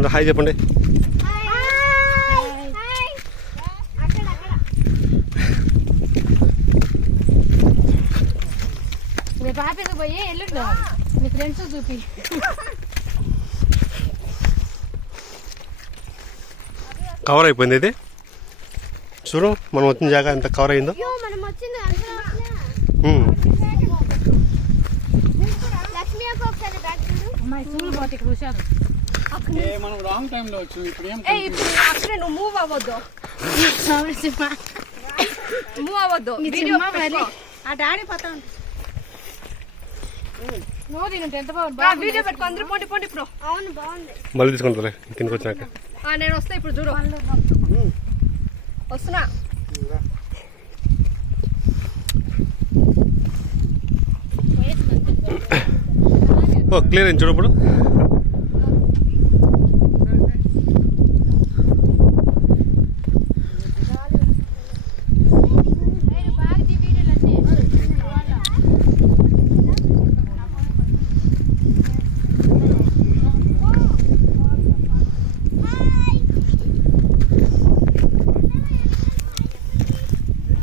అందరూ హాయ్ చెప్పండి. రేపు ఆఫీస్కి పోయి ఎల్లుండు మీ ఫ్రెండ్స్ చూపి. కవర్ అయిపోయింది ఇది. చూడు మనం వచ్చిన జాగా ఎంత కవర్ అయిందో. మూవ్ అవ్వద్దు అటు ఆడిపోతా ఉంటుంది. ఎంత బాగుంది వీడియో పెట్టుకో. అందరూ పోండి పోండి. ఇప్పుడు అవును బాగుంది. మళ్ళీ తీసుకుంటా కిందకి వచ్చినాక. నేను వస్తా ఇప్పుడు. చూడు వస్తున్నా. ఓ క్లియర్ అయింది చూడు ఇప్పుడు.